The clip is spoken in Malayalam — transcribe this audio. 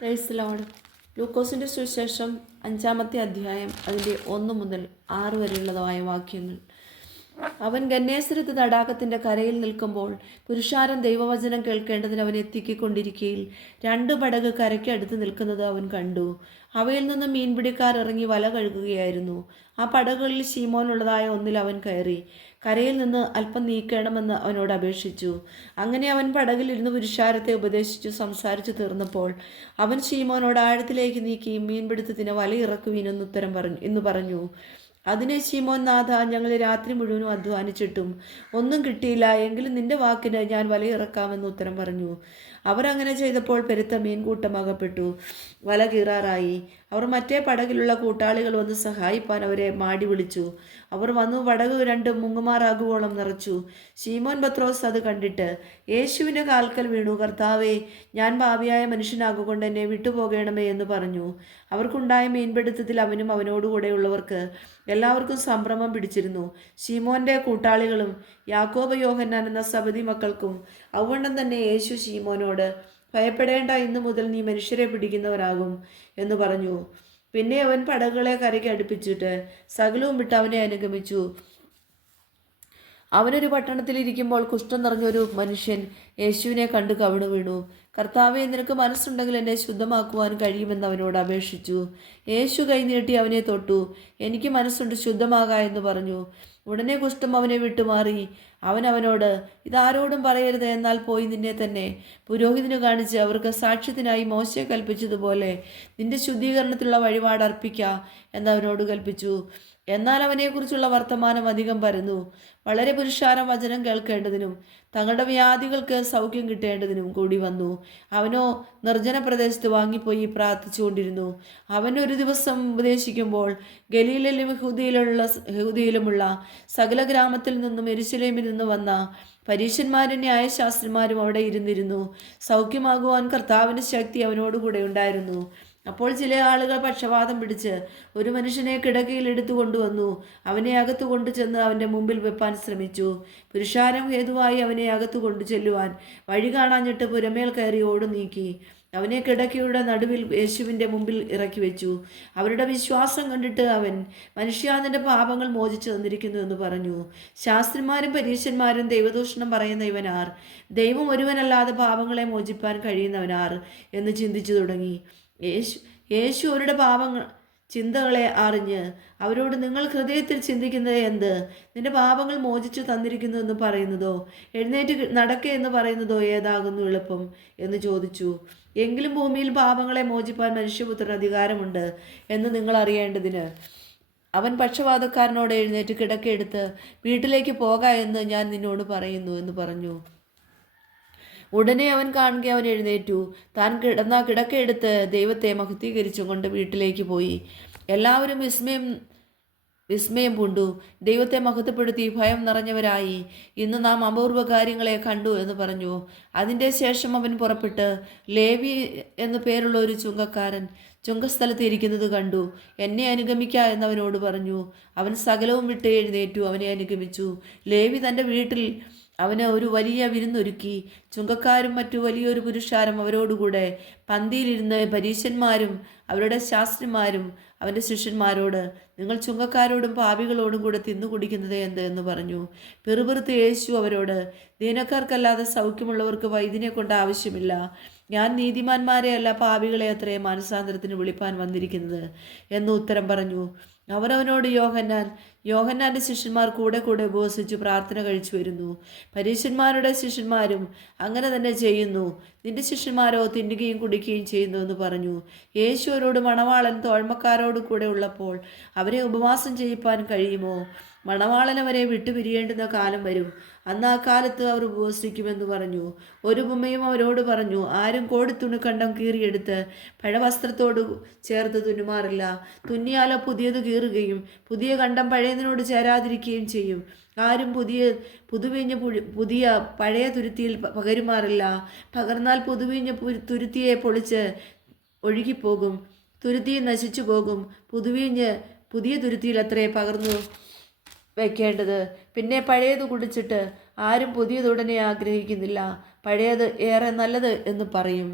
Praise Lord. ലൂക്കോസിൻ്റെ സുവിശേഷം 5-ാമത്തെ അധ്യായം അതിൻ്റെ 1 മുതൽ 6 വരെയുള്ളതായ വാക്യങ്ങൾ. അവൻ ഗന്നേസരത്ത് തടാകത്തിൻ്റെ കരയിൽ നിൽക്കുമ്പോൾ പുരുഷാരം ദൈവവചനം കേൾക്കേണ്ടതിന് അവൻ എത്തിക്കൊണ്ടിരിക്കയിൽ 2 പടക് കരയ്ക്കടുത്ത് നിൽക്കുന്നത് അവൻ കണ്ടു. അവയിൽ നിന്ന് മീൻപിടിക്കാർ ഇറങ്ങി വല കഴുകുകയായിരുന്നു. ആ പടകുകളിൽ ശീമോനുള്ളതായ ഒന്നിൽ അവൻ കയറി. കരയിൽ നിന്ന് അല്പം നീക്കണമെന്ന് അവനോട് അപേക്ഷിച്ചു. അങ്ങനെ അവൻ പടകിലിരുന്ന് പുരുഷാരത്തെ ഉപദേശിച്ചു സംസാരിച്ചു തീർന്നപ്പോൾ അവൻ ശീമോനോട് ആഴത്തിലേക്ക് നീക്കി മീൻപിടുത്തത്തിന് വല ഇറക്കുവീനെന്ന് പറഞ്ഞു. അതിന് ശീമോൻ, നാഥ, ഞങ്ങൾ രാത്രി മുഴുവനും അധ്വാനിച്ചിട്ടും ഒന്നും കിട്ടിയില്ല. എങ്കിലും നിന്റെ വാക്കിന് ഞാൻ വല ഇറക്കാമെന്ന് ഉത്തരം പറഞ്ഞു. അവർ അങ്ങനെ ചെയ്തപ്പോൾ പെരുത്ത മീൻകൂട്ടം അകപ്പെട്ടു. വല കീറാറായി. അവർ മറ്റേ പടകിലുള്ള കൂട്ടാളികൾ വന്ന് സഹായിപ്പാൻ അവരെ മാടി വിളിച്ചു. അവർ വന്നു പടക് 2 മുങ്ങുമാറാകുവോളം നിറച്ചു. ശീമോൻ പത്രോസ് അത് കണ്ടിട്ട് യേശുവിൻ്റെ കാൽക്കൽ വീണു, കർത്താവേ, ഞാൻ പാപിയായ മനുഷ്യനാകൊണ്ട് എന്നെ വിട്ടുപോകണമേ എന്ന് പറഞ്ഞു. അവർക്കുണ്ടായ മീൻപിടുത്തത്തിൽ അവനും അവനോടുകൂടെയുള്ളവർക്ക് എല്ലാവർക്കും സംഭ്രമം പിടിച്ചിരുന്നു. ശീമോന്റെ കൂട്ടാളികളും യാക്കോബ്, യോഹന്നാൻ എന്ന സബദി മക്കൾക്കും അവണ്ണം തന്നെ യേശു ശീമോനോട്, ഭയപ്പെടേണ്ട, ഇന്നു മുതൽ നീ മനുഷ്യരെ പിടിക്കുന്നവരാകും എന്ന് പറഞ്ഞു. പിന്നെ അവൻ പടകുകളെ കരയ്ക്ക് അടുപ്പിച്ചിട്ട് സകലവും വിട്ട് അവനെ അനുഗമിച്ചു. അവനൊരു പട്ടണത്തിലിരിക്കുമ്പോൾ കുഷ്ഠം നിറഞ്ഞൊരു മനുഷ്യൻ യേശുവിനെ കണ്ട് കവിണു വീണു. കർത്താവേ, നിനക്ക് മനസ്സുണ്ടെങ്കിൽ എന്നെ ശുദ്ധമാക്കുവാൻ കഴിയുമെന്ന് അവനോട് അപേക്ഷിച്ചു. യേശു കൈനീട്ടി അവനെ തൊട്ടു. എനിക്ക് മനസ്സുണ്ട്, ശുദ്ധമാകാ എന്ന് പറഞ്ഞു. ഉടനെ കുഷ്ഠം അവനെ വിട്ടുമാറി. അവൻ അവനോട്, ഇതാരോടും പറയരുത്, എന്നാൽ പോയി നിന്നെ തന്നെ പുരോഹിതന് കാണിച്ച് അവർക്ക് സാക്ഷ്യത്തിനായി മോശെ കൽപ്പിച്ചതുപോലെ നിന്റെ ശുദ്ധീകരണത്തിലുള്ള വഴിപാട് അർപ്പിക്ക എന്നവനോട് കൽപ്പിച്ചു. എന്നാൽ അവനെക്കുറിച്ചുള്ള വർത്തമാനം അധികം പരന്നു. വളരെ പുരുഷാരം വചനം കേൾക്കേണ്ടതിനും തങ്ങളുടെ വ്യാധികൾക്ക് സൗഖ്യം കിട്ടേണ്ടതിനും കൂടി വന്നു. അവനോ നിർജ്ജന പ്രദേശത്ത് വാങ്ങിപ്പോയി പ്രാർത്ഥിച്ചുകൊണ്ടിരുന്നു. അവൻ ഒരു ദിവസം ഉപദേശിക്കുമ്പോൾ ഗലീലയിലും യഹൂദിയിലുമുള്ള സകല ഗ്രാമത്തിൽ നിന്നും യെരൂശലേമിൽ നിന്ന് വന്ന പരീശന്മാരും ന്യായശാസ്ത്രിമാരും അവിടെ ഇരുന്നിരുന്നു. സൗഖ്യമാകുവാൻ കർത്താവിൻ്റെ ശക്തി അവനോടുകൂടെ ഉണ്ടായിരുന്നു. അപ്പോൾ ചില ആളുകൾ പക്ഷവാതം പിടിച്ച് ഒരു മനുഷ്യനെ കിടക്കയിൽ എടുത്തു കൊണ്ടുവന്നു. അവനെ അകത്തു കൊണ്ടു ചെന്ന് അവൻ്റെ മുമ്പിൽ വെപ്പാൻ ശ്രമിച്ചു. പുരുഷാരം ഹേതുവായി അവനെ അകത്തു കൊണ്ടു ചെല്ലുവാൻ വഴി കാണാഞ്ഞിട്ട് പുരമേൽ കയറി ഓടു നീക്കി. അവനെ കിടക്കയുടെ നടുവിൽ യേശുവിൻ്റെ മുമ്പിൽ ഇറക്കി വെച്ചു. അവരുടെ വിശ്വാസം കണ്ടിട്ട് അവൻ, മനുഷ്യാ, നിന്റെ പാപങ്ങൾ മോചിച്ചു തന്നിരിക്കുന്നു എന്ന് പറഞ്ഞു. ശാസ്ത്രിമാരും പരീശന്മാരും ദൈവദൂഷണം പറയുന്ന ഇവനാർ, ദൈവം ഒരുവനല്ലാതെ പാപങ്ങളെ മോചിപ്പാൻ കഴിയുന്നവനാർ എന്ന് ചിന്തിച്ചു തുടങ്ങി. യേശു അവരുടെ ചിന്തകളെ അറിഞ്ഞ് അവരോട്, നിങ്ങൾ ഹൃദയത്തിൽ ചിന്തിക്കുന്നത് എന്ത്? നിന്റെ പാപങ്ങൾ മോചിച്ചു തന്നിരിക്കുന്നു എന്ന് പറയുന്നതോ എഴുന്നേറ്റ് നടക്കേ എന്ന് പറയുന്നതോ ഏതാകുന്നു എളുപ്പം എന്ന് ചോദിച്ചു. എങ്കിലും ഭൂമിയിൽ പാപങ്ങളെ മോചിപ്പാൻ മനുഷ്യപുത്രന് അധികാരമുണ്ട് എന്ന് നിങ്ങൾ അറിയേണ്ടതിന് അവൻ പക്ഷവാതക്കാരനോട്, എഴുന്നേറ്റ് കിടക്കയെടുത്ത് വീട്ടിലേക്ക് പോക എന്ന് ഞാൻ നിന്നോട് പറയുന്നു എന്ന് പറഞ്ഞു. ഉടനെ അവൻ കാണുക അവൻ എഴുന്നേറ്റു. താൻ കിടന്ന കിടക്കയെടുത്ത് ദൈവത്തെ മഹത്വീകരിച്ചും കൊണ്ട് വീട്ടിലേക്ക് പോയി. എല്ലാവരും വിസ്മയം പൂണ്ടു ദൈവത്തെ മഹത്വപ്പെടുത്തി ഭയം നിറഞ്ഞവരായി. ഇന്ന് നാം അപൂർവ കാര്യങ്ങളെ കണ്ടു എന്ന് പറഞ്ഞു. അതിൻ്റെ ശേഷം അവൻ പുറപ്പെട്ട് ലേവി എന്നു പേരുള്ള ഒരു ചുങ്കക്കാരൻ ചുങ്കസ്ഥലത്ത് ഇരിക്കുന്നത് കണ്ടു. എന്നെ അനുഗമിക്ക എന്നവനോട് പറഞ്ഞു. അവൻ സകലവും വിട്ട് എഴുന്നേറ്റു അവനെ അനുഗമിച്ചു. ലേവി തൻ്റെ വീട്ടിൽ അവന് ഒരു വലിയ വിരുന്നൊരുക്കി. ചുങ്കക്കാരും മറ്റു വലിയൊരു പുരുഷാരം അവരോടുകൂടെ പന്തിയിലിരുന്ന് പരീശന്മാരും അവരുടെ ശാസ്ത്രിമാരും അവൻ്റെ ശിഷ്യന്മാരോട്, നിങ്ങൾ ചുങ്കക്കാരോടും പാപികളോടും കൂടെ തിന്നു കുടിക്കുന്നത് എന്ത് എന്ന് പറഞ്ഞു. പിറുപിറുത്ത് യേശു അവരോട്, ദീനക്കാർക്കല്ലാതെ സൗഖ്യമുള്ളവർക്ക് വൈദ്യനെ കൊണ്ട് ആവശ്യമില്ല. ഞാൻ നീതിമാന്മാരെ അല്ല പാപികളെ അത്രേ മാനസാന്തരത്തിന് വിളിപ്പാൻ വന്നിരിക്കുന്നത് എന്ന് ഉത്തരം പറഞ്ഞു. അവർ അവനോട്, യോഹന്നാൻ്റെ ശിഷ്യന്മാർ കൂടെ ഉപവസിച്ചു പ്രാർത്ഥന കഴിച്ചു വരുന്നു. പരീശന്മാരുടെ ശിഷ്യന്മാരും അങ്ങനെ തന്നെ ചെയ്യുന്നു. നിന്റെ ശിഷ്യന്മാരോ തിന്നുകയും കുടിക്കുകയും ചെയ്യുന്നു എന്ന് പറഞ്ഞു. യേശു അവരോട്, മണവാളൻ തോഴ്മക്കാരോട് കൂടെ ഉള്ളപ്പോൾ അവരെ ഉപവാസം ചെയ്യിപ്പാൻ കഴിയുമോ? മണവാളൻ അവരെ വിട്ടുപിരിയേണ്ടുന്ന കാലം വരും. അന്ന് ആ കാലത്ത് അവർ ഉപവസിക്കുമെന്ന് പറഞ്ഞു. ഒരു ഉപമയും അവരോട് പറഞ്ഞു. ആരും കോടിത്തുണിക്കണ്ടം കീറിയെടുത്ത് പഴവസ്ത്രത്തോട് ചേർത്ത് തുന്നുമാറില്ല. തുന്നിയാലോ പുതിയത് കീറുകയും പുതിയ കണ്ടം പഴയതിനോട് ചേരാതിരിക്കുകയും ചെയ്യും. ആരും പുതിയ പഴയ തുരുത്തിയിൽ പകരുമാറില്ല. പകർന്നാൽ തുരുത്തിയെ പൊളിച്ച് ഒഴുകിപ്പോകും, തുരുത്തി നശിച്ചു പോകും. പുതിയ തുരുത്തിയിൽ അത്രേ പകർന്നു വയ്ക്കേണ്ടത്. പിന്നെ പഴയത് കുടിച്ചിട്ട് ആരും പുതിയതുടനെ ആഗ്രഹിക്കുന്നില്ല, പഴയത് ഏറെ നല്ലത് എന്ന് പറയും.